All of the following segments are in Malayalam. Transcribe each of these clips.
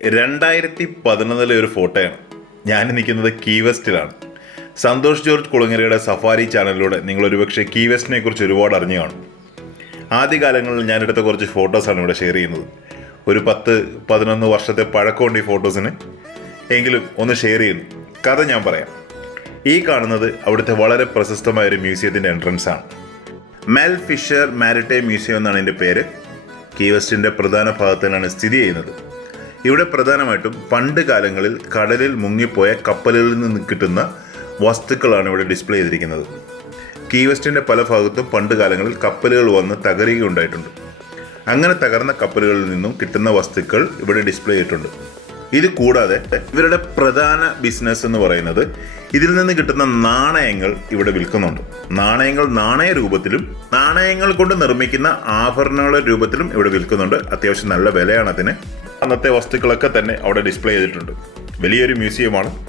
രണ്ടായിരത്തി പതിനൊന്നിലെ ഒരു ഫോട്ടോയാണ്. ഞാൻ നിൽക്കുന്നത് കീ വെസ്റ്റിലാണ്. സന്തോഷ് ജോർജ് കുളങ്ങരയുടെ സഫാരി ചാനലിലൂടെ നിങ്ങൾ ഒരുപക്ഷെ കീ വെസ്റ്റിനെ കുറിച്ച് ഒരുപാട് അറിഞ്ഞു കാണും. ആദ്യകാലങ്ങളിൽ ഞാനെടുത്ത കുറച്ച് ഫോട്ടോസാണ് ഇവിടെ ഷെയർ ചെയ്യുന്നത്. ഒരു പത്ത് പതിനൊന്ന് വർഷത്തെ പഴക്കമുണ്ട് ഈ ഫോട്ടോസിന്. എങ്കിലും ഒന്ന് ഷെയർ ചെയ്യുന്നു. കഥ ഞാൻ പറയാം. ഈ കാണുന്നത് അവിടുത്തെ വളരെ പ്രശസ്തമായ ഒരു മ്യൂസിയത്തിന്റെ എൻട്രൻസ് ആണ് മെൽ ഫിഷർ മാരിടൈം മ്യൂസിയം എന്നാണ് എന്റെ പേര്. കീ വെസ്റ്റിന്റെ പ്രധാന ഭാഗത്തിനാണ് സ്ഥിതി ചെയ്യുന്നത്. ഇവിടെ പ്രധാനമായിട്ടും പണ്ട് കാലങ്ങളിൽ കടലിൽ മുങ്ങിപ്പോയ കപ്പലുകളിൽ നിന്ന് കിട്ടുന്ന വസ്തുക്കളാണ് ഇവിടെ ഡിസ്പ്ലേ ചെയ്തിരിക്കുന്നത്. കീ വെസ്റ്റിന്റെ പല ഭാഗത്തും പണ്ട് കാലങ്ങളിൽ കപ്പലുകൾ വന്ന് തകരുകയുണ്ടായിട്ടുണ്ട് അങ്ങനെ തകർന്ന കപ്പലുകളിൽ നിന്നും കിട്ടുന്ന വസ്തുക്കൾ ഇവിടെ ഡിസ്പ്ലേ ചെയ്തിട്ടുണ്ട്. ഇത് കൂടാതെ ഇവരുടെ പ്രധാന ബിസിനസ് എന്ന് പറയുന്നത് ഇതിൽ നിന്ന് കിട്ടുന്ന നാണയങ്ങൾ ഇവിടെ വിൽക്കുന്നുണ്ട്. നാണയങ്ങൾ നാണയ രൂപത്തിലും നാണയങ്ങൾ കൊണ്ട് നിർമ്മിക്കുന്ന ആഭരണങ്ങളുടെ രൂപത്തിലും ഇവിടെ വിൽക്കുന്നുണ്ട്. അത്യാവശ്യം നല്ല വിലയാണ് അതിന്. അന്നത്തെ വസ്തുക്കളൊക്കെ തന്നെ അവിടെ ഡിസ്പ്ലേ ചെയ്തിട്ടുണ്ട്. വലിയൊരു മ്യൂസിയമാണ്.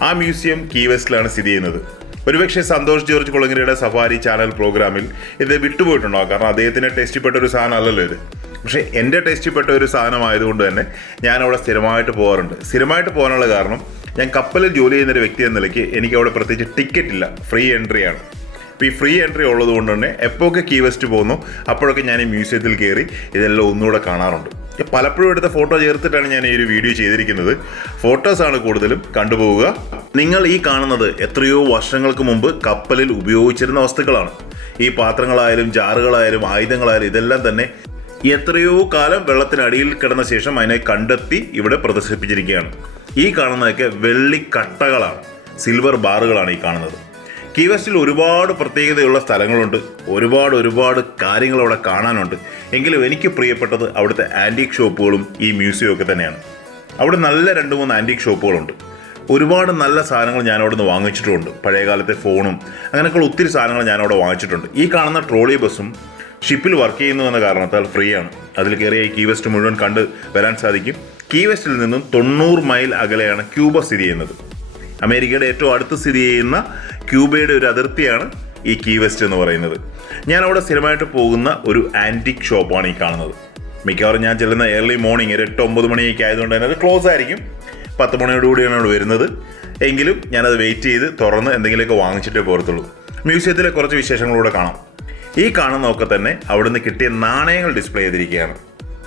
ആ മ്യൂസിയം കീ വെസ്റ്റിലാണ് സ്ഥിതി ചെയ്യുന്നത്. ഒരുപക്ഷെ സന്തോഷ് ജോർജ് കുളങ്ങരയുടെ സഫാരി ചാനൽ പ്രോഗ്രാമിൽ ഇത് വിട്ടുപോയിട്ടുണ്ടോ കാരണം അദ്ദേഹത്തിന് ടേസ്റ്റിപ്പെട്ട ഒരു സാധനം അല്ലല്ലോ ഇത്. പക്ഷേ എന്റെ ടേസ്റ്റിപ്പെട്ട ഒരു സാധനമായതുകൊണ്ട് തന്നെ ഞാൻ അവിടെ സ്ഥിരമായിട്ട് പോകാറുണ്ട്. സ്ഥിരമായിട്ട് പോകാനുള്ള കാരണം ഞാൻ കപ്പലിൽ ജോലി ചെയ്യുന്ന ഒരു വ്യക്തി എന്ന നിലയ്ക്ക് എനിക്ക് അവിടെ പ്രത്യേകിച്ച് ടിക്കറ്റ് ഇല്ല. ഫ്രീ എൻട്രി ആണ്. അപ്പോൾ ഈ ഫ്രീ എൻട്രി ഉള്ളതുകൊണ്ട് തന്നെ എപ്പോഴൊക്കെ കീവെസ്റ്റ് പോകുന്നു അപ്പോഴൊക്കെ ഞാൻ ഈ മ്യൂസിയത്തിൽ കയറി ഇതെല്ലാം ഒന്നുകൂടെ കാണാറുണ്ട്. പലപ്പോഴും എടുത്ത ഫോട്ടോ ചേർത്തിട്ടാണ് ഞാൻ ഈ ഒരു വീഡിയോ ചെയ്തിരിക്കുന്നത്. ഫോട്ടോസാണ് കൂടുതലും കണ്ടുപോവുക. നിങ്ങൾ ഈ കാണുന്നത് എത്രയോ വർഷങ്ങൾക്ക് മുമ്പ് കപ്പലിൽ ഉപയോഗിച്ചിരുന്ന വസ്തുക്കളാണ്. ഈ പാത്രങ്ങളായാലും ജാറുകളായാലും ആയുധങ്ങളായാലും ഇതെല്ലാം തന്നെ എത്രയോ കാലം വെള്ളത്തിനടിയിൽ കിടന്ന ശേഷം അതിനെ കണ്ടെത്തി ഇവിടെ പ്രദർശിപ്പിച്ചിരിക്കുകയാണ്. ഈ കാണുന്നതൊക്കെ വെള്ളിക്കട്ടകളാണ് സിൽവർ ബാറുകളാണ് ഈ കാണുന്നത്. കീ വെസ്റ്റിൽ ഒരുപാട് പ്രത്യേകതയുള്ള സ്ഥലങ്ങളുണ്ട്. ഒരുപാട് ഒരുപാട് കാര്യങ്ങൾ അവിടെ കാണാനുണ്ട്. എങ്കിലും എനിക്ക് പ്രിയപ്പെട്ടത് അവിടുത്തെ ആന്റീക് ഷോപ്പുകളും ഈ മ്യൂസിയവും ഒക്കെ തന്നെയാണ്. അവിടെ നല്ല രണ്ട് മൂന്ന് ആന്റീക് ഷോപ്പുകളുണ്ട് ഒരുപാട് നല്ല സാധനങ്ങൾ ഞാൻ അവിടെ നിന്ന് വാങ്ങിച്ചിട്ടുമുണ്ട് പഴയകാലത്തെ ഫോണും അങ്ങനെയൊക്കെയുള്ള ഒത്തിരി സാധനങ്ങൾ ഞാൻ അവിടെ വാങ്ങിച്ചിട്ടുണ്ട്. ഈ കാണുന്ന ട്രോളി ബസ്സും ഷിപ്പിൽ വർക്ക് ചെയ്യുന്നു എന്ന കാരണത്താൽ ഫ്രീ ആണ്. അതിൽ കയറിയ കീ വെസ്റ്റ് മുഴുവൻ കണ്ട് വരാൻ സാധിക്കും. കീ വെസ്റ്റിൽ നിന്നും തൊണ്ണൂറ് മൈൽ അകലെയാണ് ക്യൂബ സ്ഥിതി ചെയ്യുന്നത്. അമേരിക്കയുടെ ഏറ്റവും അടുത്ത് സ്ഥിതി ചെയ്യുന്ന ക്യൂബയുടെ ഒരു അതിർത്തിയാണ് ഈ കീ വെസ്റ്റ് എന്ന് പറയുന്നത്. ഞാൻ അവിടെ സ്ഥിരമായിട്ട് പോകുന്ന ഒരു ആന്റിക് ഷോപ്പാണ് ഈ കാണുന്നത്. മിക്കവാറും ഞാൻ ചെല്ലുന്ന ഏർലി മോർണിംഗ് ഒരു എട്ട് ഒമ്പത് മണിയൊക്കെ ആയതുകൊണ്ട് തന്നെ അത് ക്ലോസ് ആയിരിക്കും. പത്ത് മണിയോടുകൂടിയാണ് അവിടെ വരുന്നത്. എങ്കിലും ഞാനത് വെയിറ്റ് ചെയ്ത് തുറന്ന് എന്തെങ്കിലുമൊക്കെ വാങ്ങിച്ചിട്ടേ പോരത്തുള്ളൂ. മ്യൂസിയത്തിലെ കുറച്ച് വിശേഷങ്ങളൂടെ കാണാം. ഈ കാണുന്നതൊക്കെ തന്നെ അവിടുന്ന് കിട്ടിയ നാണയങ്ങൾ ഡിസ്പ്ലേ ചെയ്തിരിക്കുകയാണ്.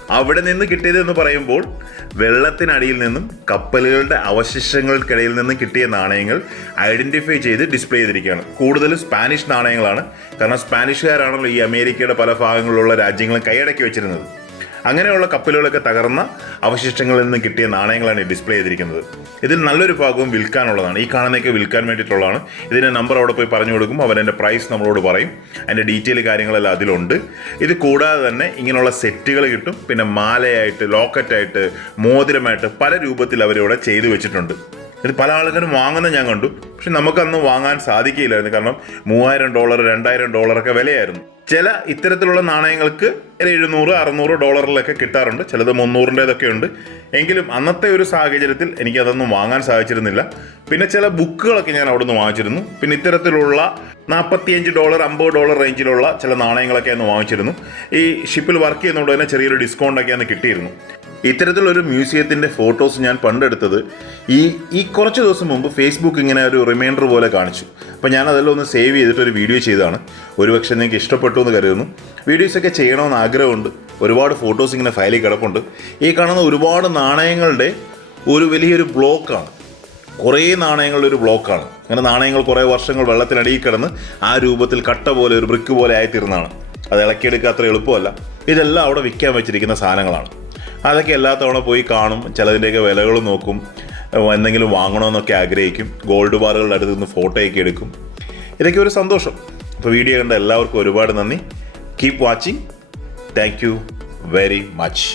അവിടെ നിന്ന് കിട്ടിയത് എന്ന് പറയുമ്പോൾ വെള്ളത്തിനടിയിൽ നിന്നും കപ്പലുകളുടെ അവശിഷ്ടങ്ങൾക്കിടയിൽ നിന്നും കിട്ടിയ നാണയങ്ങൾ ഐഡന്റിഫൈ ചെയ്ത് ഡിസ്പ്ലേ ചെയ്തിരിക്കുകയാണ്. കൂടുതലും സ്പാനിഷ് നാണയങ്ങളാണ്. കാരണം സ്പാനിഷുകാരാണല്ലോ ഈ അമേരിക്കയുടെ പല ഭാഗങ്ങളിലുള്ള രാജ്യങ്ങളും കൈയടക്കി വെച്ചിരുന്നത്. അങ്ങനെയുള്ള കപ്പലുകളൊക്കെ തകർന്ന അവശിഷ്ടങ്ങളിൽ നിന്ന് കിട്ടിയ നാണയങ്ങളാണ് ഡിസ്പ്ലേ ചെയ്തിരിക്കുന്നത്. ഇതിൽ നല്ലൊരു ഭാഗവും വിൽക്കാനുള്ളതാണ്. ഈ കാണുന്നതൊക്കെ വിൽക്കാൻ വേണ്ടിയിട്ടുള്ളതാണ്. ഇതിന്റെ നമ്പർ അവിടെ പോയി പറഞ്ഞു കൊടുക്കും അവരെ പ്രൈസ് നമ്മളോട് പറയും. അതിന്റെ ഡീറ്റെയിൽ കാര്യങ്ങളെല്ലാം അതിലുണ്ട്. ഇത് കൂടാതെ തന്നെ ഇങ്ങനെയുള്ള സെറ്റുകൾ കിട്ടും. പിന്നെ മാലയായിട്ട് ലോക്കറ്റായിട്ട് മോതിരമായിട്ട് പല രൂപത്തിൽ അവരിവിടെ ചെയ്തു വെച്ചിട്ടുണ്ട്. ഇത് പല ആളുകളും വാങ്ങുന്ന ഞാൻ കണ്ടു. പക്ഷെ നമുക്കന്ന് വാങ്ങാൻ സാധിക്കില്ലായിരുന്നു കാരണം മൂവായിരം ഡോളർ രണ്ടായിരം ഡോളറൊക്കെ വിലയായിരുന്നു. ചില ഇത്തരത്തിലുള്ള നാണയങ്ങൾക്ക് ഒരു എഴുന്നൂറ് അറുന്നൂറ് ഡോളറിലൊക്കെ കിട്ടാറുണ്ട്. ചിലത് മുന്നൂറിന്റെതൊക്കെ ഉണ്ട്. എങ്കിലും അന്നത്തെ ഒരു സാഹചര്യത്തിൽ എനിക്ക് അതൊന്നും വാങ്ങാൻ സാധിച്ചിരുന്നില്ല. പിന്നെ ചില ബുക്കുകളൊക്കെ ഞാൻ അവിടെ നിന്ന് വാങ്ങിച്ചിരുന്നു. പിന്നെ ഇത്തരത്തിലുള്ള നാൽപ്പത്തിയഞ്ച് ഡോളർ അമ്പത് ഡോളർ റേഞ്ചിലുള്ള ചില നാണയങ്ങളൊക്കെ അന്ന് വാങ്ങിച്ചിരുന്നു. ഈ ഷിപ്പിൽ വർക്ക് ചെയ്യുന്നതുകൊണ്ട് തന്നെ ചെറിയൊരു ഡിസ്കൗണ്ടൊക്കെ അന്ന് കിട്ടിയിരുന്നു. ഇത്തരത്തിലൊരു മ്യൂസിയത്തിന്റെ ഫോട്ടോസ് ഞാൻ പണ്ടെടുത്തത് ഈ ഈ കുറച്ച് ദിവസം മുമ്പ് ഫേസ്ബുക്ക് ഇങ്ങനെ ഒരു റിമൈൻഡർ പോലെ കാണിച്ചു. അപ്പോൾ ഞാൻ അതെല്ലാം ഒന്ന് സേവ് ചെയ്തിട്ട് ഒരു വീഡിയോ ചെയ്തതാണ്. ഒരുപക്ഷെ നിങ്ങൾക്ക് ഇഷ്ടപ്പെട്ടു എന്ന് കരുതുന്നു. വീഡിയോസൊക്കെ ചെയ്യണമെന്ന് ആഗ്രഹമുണ്ട്. ഒരുപാട് ഫോട്ടോസ് ഇങ്ങനെ ഫയലിൽ കിടപ്പുണ്ട്. ഈ കാണുന്ന ഒരുപാട് നാണയങ്ങളുടെ ഒരു വലിയൊരു ബ്ലോക്കാണ് കുറേ നാണയങ്ങളുടെ ഒരു ബ്ലോക്കാണ് അങ്ങനെ നാണയങ്ങൾ കുറേ വർഷങ്ങൾ വെള്ളത്തിനടിയിൽ കിടന്ന് ആ രൂപത്തിൽ കട്ട പോലെ ഒരു ബ്രിക്ക് പോലെ ആയിത്തീർന്നതാണ്. അത് ഇളക്കിയെടുക്കുക അത്ര എളുപ്പമല്ല. ഇതെല്ലാം അവിടെ വിൽക്കാൻ വെച്ചിരിക്കുന്ന സാധനങ്ങളാണ്. അതൊക്കെ എല്ലാ തവണ പോയി കാണും. ചിലതിന്റെയൊക്കെ വിലകൾ നോക്കും. എന്തെങ്കിലും വാങ്ങണമെന്നൊക്കെ ആഗ്രഹിക്കും. ഗോൾഡ് ബാറുകളുടെ അടുത്ത് നിന്ന് ഫോട്ടോയൊക്കെ എടുക്കും. ഇതൊക്കെ ഒരു സന്തോഷം. അപ്പോൾ വീഡിയോ കണ്ട എല്ലാവർക്കും ഒരുപാട് നന്ദി. Keep watching thank you very much